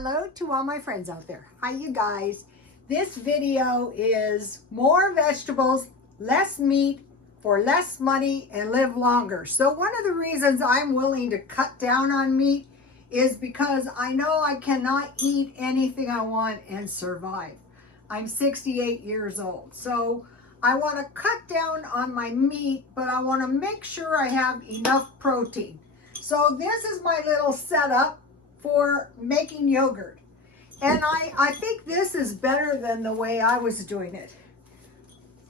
Hello to all my friends out there. Hi you guys. This video is more vegetables, less meat for less money and live longer. So one of the reasons I'm willing to cut down on meat is because I know I cannot eat anything I want and survive. I'm 68 years old. So I want to cut down on my meat, but I want to make sure I have enough protein. So this is my little setup for making yogurt. And I think this is better than the way I was doing it.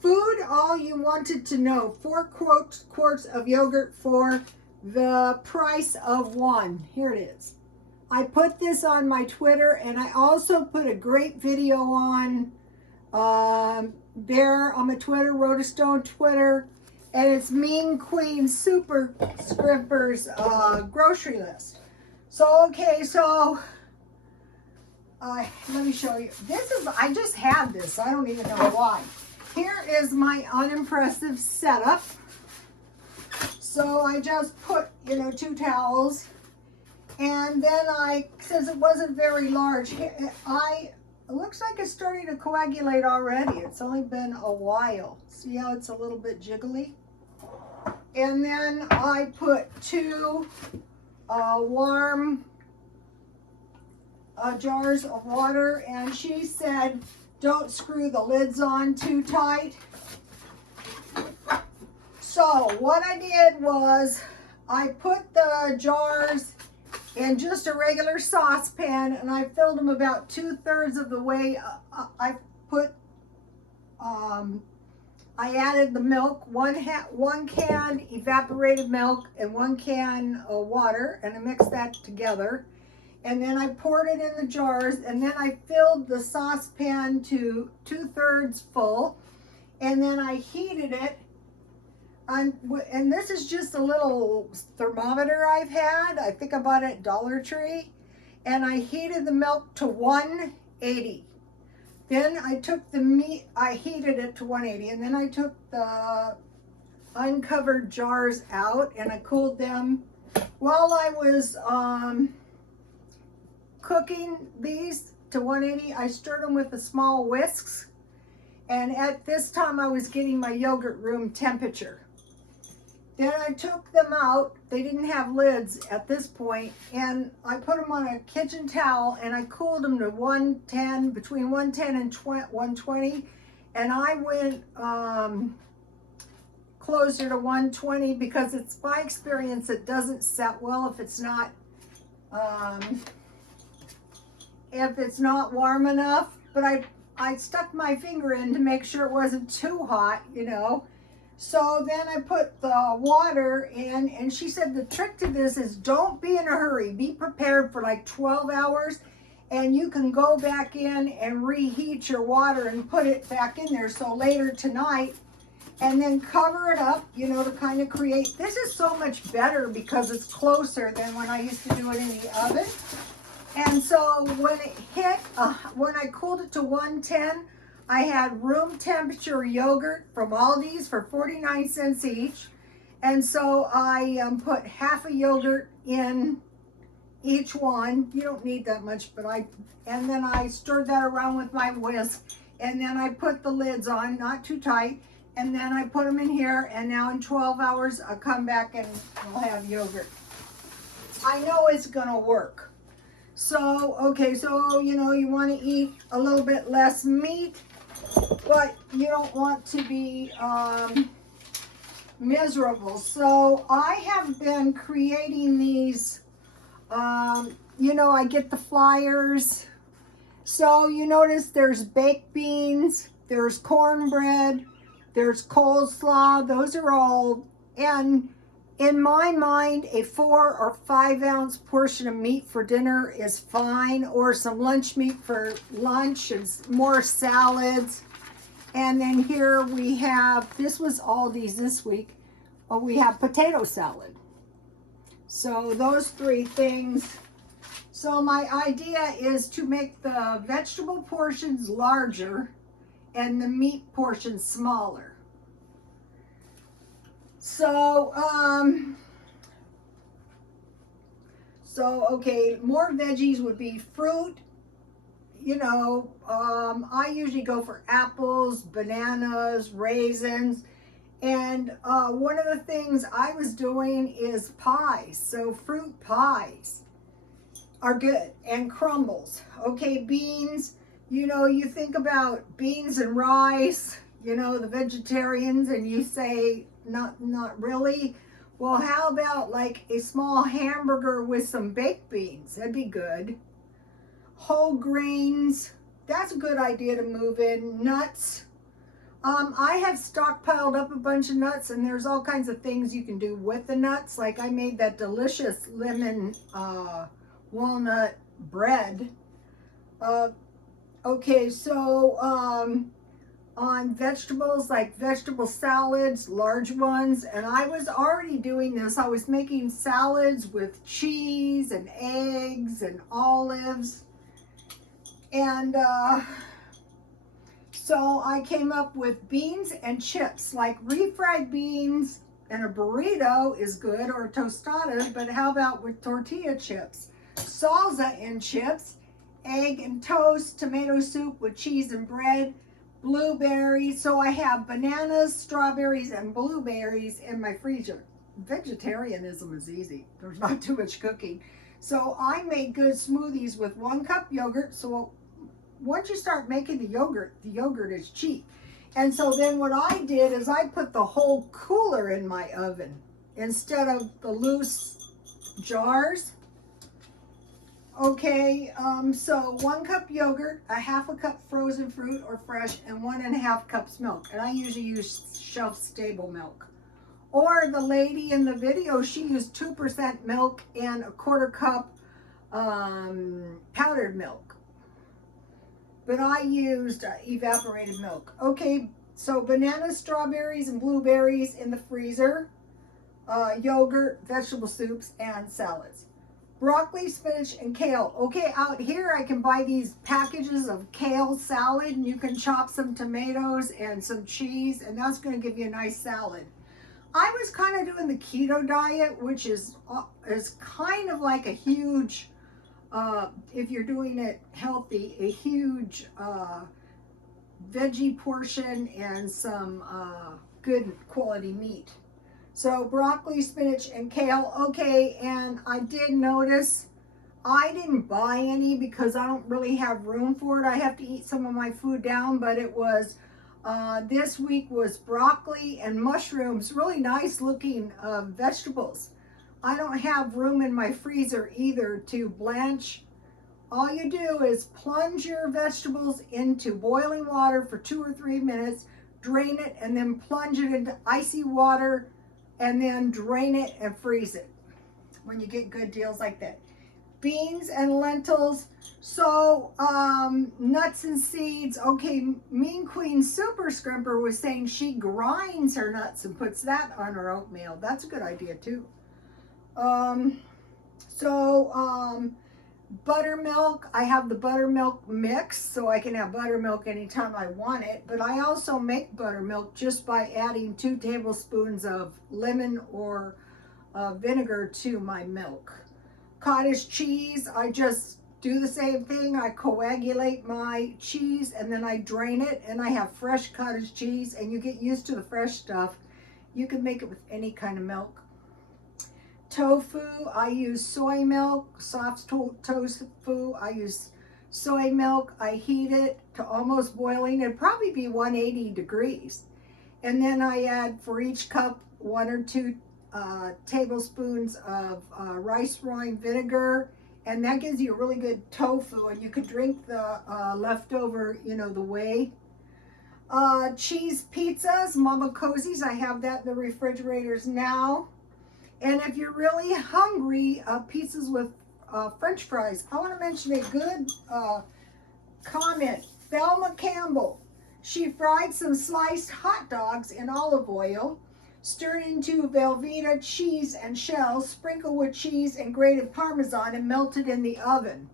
Food, all you wanted to know, 4 quarts of yogurt for the price of 1. Here it is. I put this on my Twitter, and I also put a great video on there on my Twitter, Rhoda Stone Twitter, and it's Mean Queen Super Scrimpers grocery list. So, okay, so let me show you. This is, I just had this. I don't even know why. Here is my unimpressive setup. So I just put, 2 towels. And then since it wasn't very large, it looks like it's starting to coagulate already. It's only been a while. See how it's a little bit jiggly? And then I put 2 warm jars of water, and she said don't screw the lids on too tight. So what I did was I put the jars in just a regular saucepan, and I filled them about 2/3 of the way. I added the milk, one can evaporated milk and 1 can of water, and I mixed that together. And then I poured it in the jars, and then I filled the saucepan to 2/3 full, and then I heated it. And this is just a little thermometer I've had. I think I bought it at Dollar Tree. And I heated the milk to 180. Then I took the meat, I heated it to 180, and then I took the uncovered jars out and I cooled them. While I was cooking these to 180, I stirred them with the small whisks. And at this time I was getting my yogurt room temperature. Then I took them out. They didn't have lids at this point, and I put them on a kitchen towel, and I cooled them to 110, between 110 and 120, and I went closer to 120 because it's my experience it doesn't set well if it's not warm enough. But I stuck my finger in to make sure it wasn't too hot, So then I put the water in, and she said the trick to this is don't be in a hurry. Be prepared for like 12 hours, and you can go back in and reheat your water and put it back in there. So later tonight, and then cover it up, to kind of create. This is so much better because it's closer than when I used to do it in the oven. And so when it hit, when I cooled it to 110, I had room temperature yogurt from Aldi's for 49 cents each. And so I put half a yogurt in each one. You don't need that much, but and then I stirred that around with my whisk. And then I put the lids on, not too tight. And then I put them in here, and now in 12 hours, I'll come back and we'll have yogurt. I know it's gonna work. So, okay, so, you wanna eat a little bit less meat, but you don't want to be miserable. So I have been creating these, I get the flyers. So you notice there's baked beans, there's cornbread, there's coleslaw. Those are all, and in my mind, a 4 or 5 ounce portion of meat for dinner is fine, or some lunch meat for lunch, and more salads. And then here we have, this was Aldi's this week, we have potato salad. So those 3 things. So my idea is to make the vegetable portions larger and the meat portions smaller. So, So, okay, more veggies would be fruit. I usually go for apples, bananas, raisins. And one of the things I was doing is pies. So fruit pies are good, and crumbles. Okay, beans, you think about beans and rice, the vegetarians, and you say, not really. Well, how about like a small hamburger with some baked beans? That'd be good. Whole grains, that's a good idea to move in. Nuts. I have stockpiled up a bunch of nuts, and there's all kinds of things you can do with the nuts. Like I made that delicious lemon walnut bread. Okay, so on vegetables, like vegetable salads, large ones, and I was already doing this. I was making salads with cheese and eggs and olives. And so I came up with beans and chips, like refried beans, and a burrito is good, or tostadas, but how about with tortilla chips? Salsa and chips, egg and toast, tomato soup with cheese and bread, blueberries. So I have bananas, strawberries, and blueberries in my freezer. Vegetarianism is easy. There's not too much cooking. So I made good smoothies with 1 cup yogurt. So once you start making the yogurt is cheap. And so then what I did is I put the whole cooler in my oven instead of the loose jars. Okay, so 1 cup yogurt, a 1/2 cup frozen fruit or fresh, and 1½ cups milk. And I usually use shelf-stable milk. Or the lady in the video, she used 2% milk and a 1/4 cup powdered milk. But I used evaporated milk. Okay, so bananas, strawberries, and blueberries in the freezer. Yogurt, vegetable soups, and salads. Broccoli, spinach, and kale. Okay, out here I can buy these packages of kale salad, and you can chop some tomatoes and some cheese, and that's going to give you a nice salad. I was kind of doing the keto diet, which is kind of like a huge, if you're doing it healthy, a huge veggie portion and some good quality meat. So broccoli, spinach, and kale. Okay, and I did notice I didn't buy any because I don't really have room for it. I have to eat some of my food down, but it was, this week was broccoli and mushrooms, really nice looking vegetables. I don't have room in my freezer either to blanch. All you do is plunge your vegetables into boiling water for 2 or 3 minutes, drain it, and then plunge it into icy water, and then drain it and freeze it when you get good deals like that. Beans and lentils. So nuts and seeds. Okay, Mean Queen Super Scrimper was saying she grinds her nuts and puts that on her oatmeal. That's a good idea too. Buttermilk. I have the buttermilk mix, so I can have buttermilk anytime I want it. But I also make buttermilk just by adding 2 tablespoons of lemon or vinegar to my milk. Cottage cheese. I just do the same thing. I coagulate my cheese and then I drain it, and I have fresh cottage cheese, and you get used to the fresh stuff. You can make it with any kind of milk. Tofu, I use soy milk. Soft tofu, I use soy milk. I heat it to almost boiling. It'd probably be 180 degrees. And then I add for each cup 1 or 2 tablespoons of rice wine vinegar. And that gives you a really good tofu. And you could drink the leftover, the whey. Cheese pizzas, Mama Cozy's. I have that in the refrigerators now. And if you're really hungry, pizzas with French fries. I want to mention a good comment. Thelma Campbell. She fried some sliced hot dogs in olive oil, stirred into Velveeta cheese and shells, sprinkled with cheese and grated Parmesan, and melted in the oven.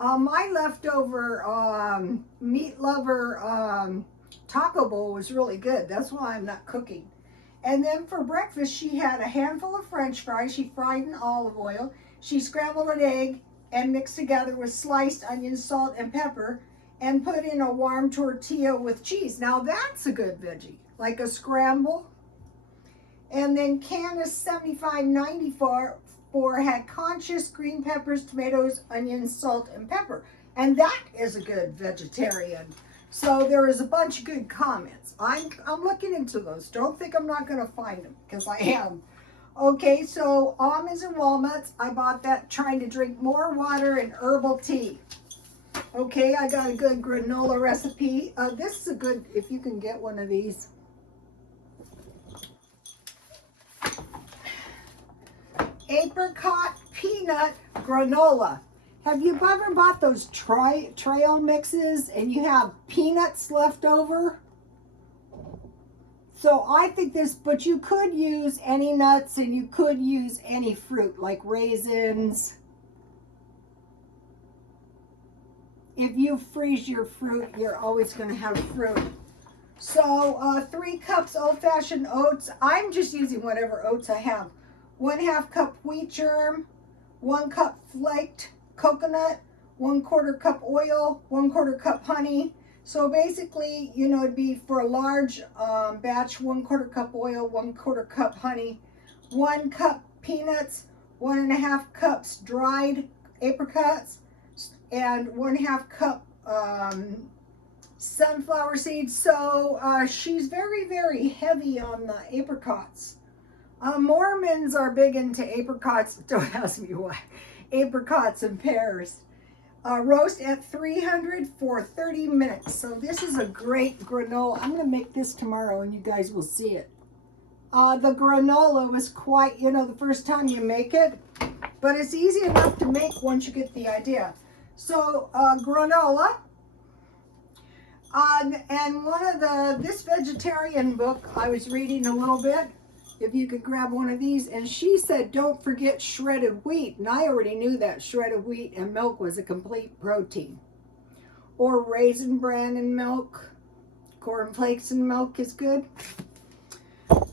My leftover meat lover taco bowl was really good. That's why I'm not cooking. And then for breakfast, she had a handful of French fries she fried in olive oil. She scrambled an egg and mixed together with sliced onion, salt, and pepper, and put in a warm tortilla with cheese. Now that's a good veggie, like a scramble. And then Canis 7594 had conscious green peppers, tomatoes, onions, salt, and pepper. And that is a good vegetarian. So there is a bunch of good comments. I'm looking into those. Don't think I'm not going to find them, because I am. Okay, so almonds and walnuts. I bought that trying to drink more water and herbal tea. Okay, I got a good granola recipe. This is a good, if you can get one of these. Apricot peanut granola. Have you ever bought those trail mixes and you have peanuts left over? So I think this, but you could use any nuts and you could use any fruit like raisins. If you freeze your fruit, you're always going to have fruit. So 3 cups old-fashioned oats. I'm just using whatever oats I have. 1/2 cup wheat germ, 1 cup flaked coconut, 1/4 cup oil, 1/4 cup honey. So basically, you know, it'd be for a large batch, 1/4 cup oil, 1/4 cup honey, 1 cup peanuts, 1.5 cups dried apricots, and 1/2 cup sunflower seeds. So she's very, very heavy on the apricots. Mormons are big into apricots. Don't ask me why. Apricots and pears. Roast at 300 for 30 minutes. So this is a great granola. I'm going to make this tomorrow and you guys will see it. The granola was quite, you know, the first time you make it, but it's easy enough to make once you get the idea. So granola. And one of this vegetarian book I was reading a little bit, if you could grab one of these, and she said don't forget shredded wheat, and I already knew that shredded wheat and milk was a complete protein. Or raisin bran and milk, corn flakes and milk is good.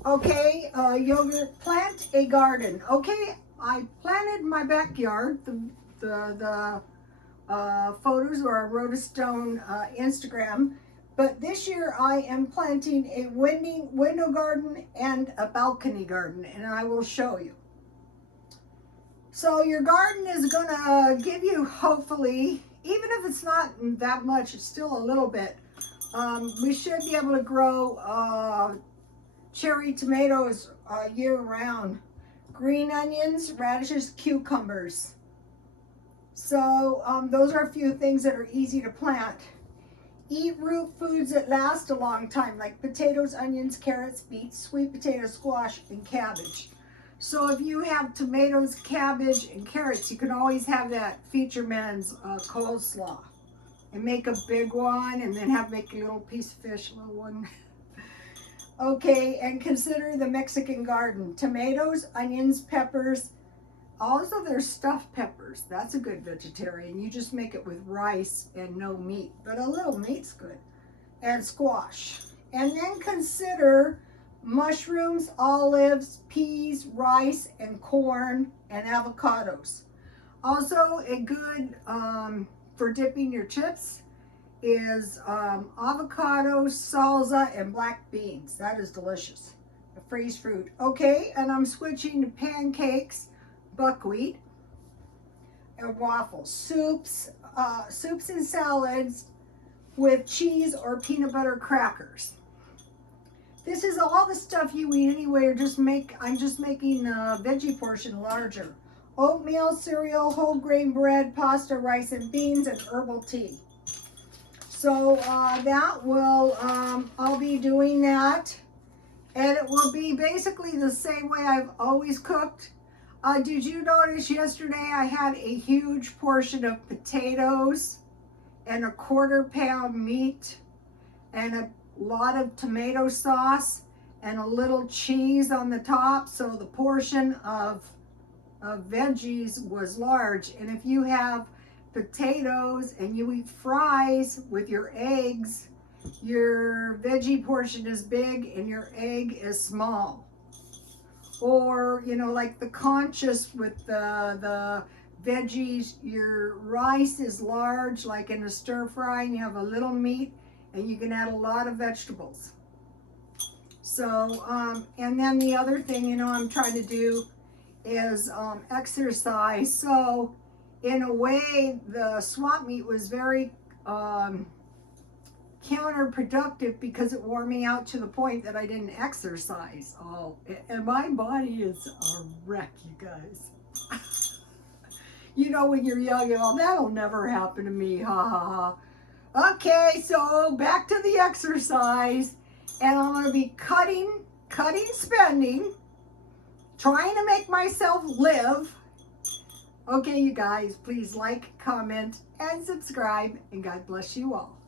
Okay, yogurt. Plant a garden. Okay, I planted my backyard. The photos are on Rhoda Stone Instagram. But this year I am planting a window garden and a balcony garden, and I will show you. So your garden is gonna give you, hopefully, even if it's not that much, it's still a little bit. We should be able to grow cherry tomatoes year round. Green onions, radishes, cucumbers. So those are a few things that are easy to plant. Eat root foods that last a long time, like potatoes, onions, carrots, beets, sweet potato, squash, and cabbage. So if you have tomatoes, cabbage, and carrots, you can always have that Feature Man's coleslaw. And make a big one, and then make a little piece of fish, a little one. Okay, and consider the Mexican garden. Tomatoes, onions, peppers. Also, there's stuffed peppers. That's a good vegetarian. You just make it with rice and no meat, but a little meat's good. And squash. And then consider mushrooms, olives, peas, rice, and corn, and avocados. Also, a good for dipping your chips is avocado, salsa, and black beans. That is delicious. A freeze fruit. Okay, and I'm switching to pancakes, buckwheat, and waffles. Soups and salads with cheese or peanut butter crackers. This is all the stuff you eat anyway, I'm just making a veggie portion larger. Oatmeal, cereal, whole grain bread, pasta, rice and beans, and herbal tea. So that will, I'll be doing that. And it will be basically the same way I've always cooked. Did you notice yesterday I had a huge portion of potatoes and a 1/4 pound meat and a lot of tomato sauce and a little cheese on the top? So the portion of veggies was large. And if you have potatoes and you eat fries with your eggs, your veggie portion is big and your egg is small. or, you know, like the conscious with the veggies. Your rice is large, like in a stir fry, and you have a little meat, and you can add a lot of vegetables. So, and then the other thing, you know, I'm trying to do is exercise. So, in a way, the swamp meat was very counterproductive because it wore me out to the point that I didn't exercise. Oh, and my body is a wreck, you guys. You know, when you're young, oh, that'll never happen to me, ha ha ha. Okay, so back to the exercise, and I'm going to be cutting spending, trying to make myself live. Okay, you guys, please like, comment, and subscribe, and God bless you all.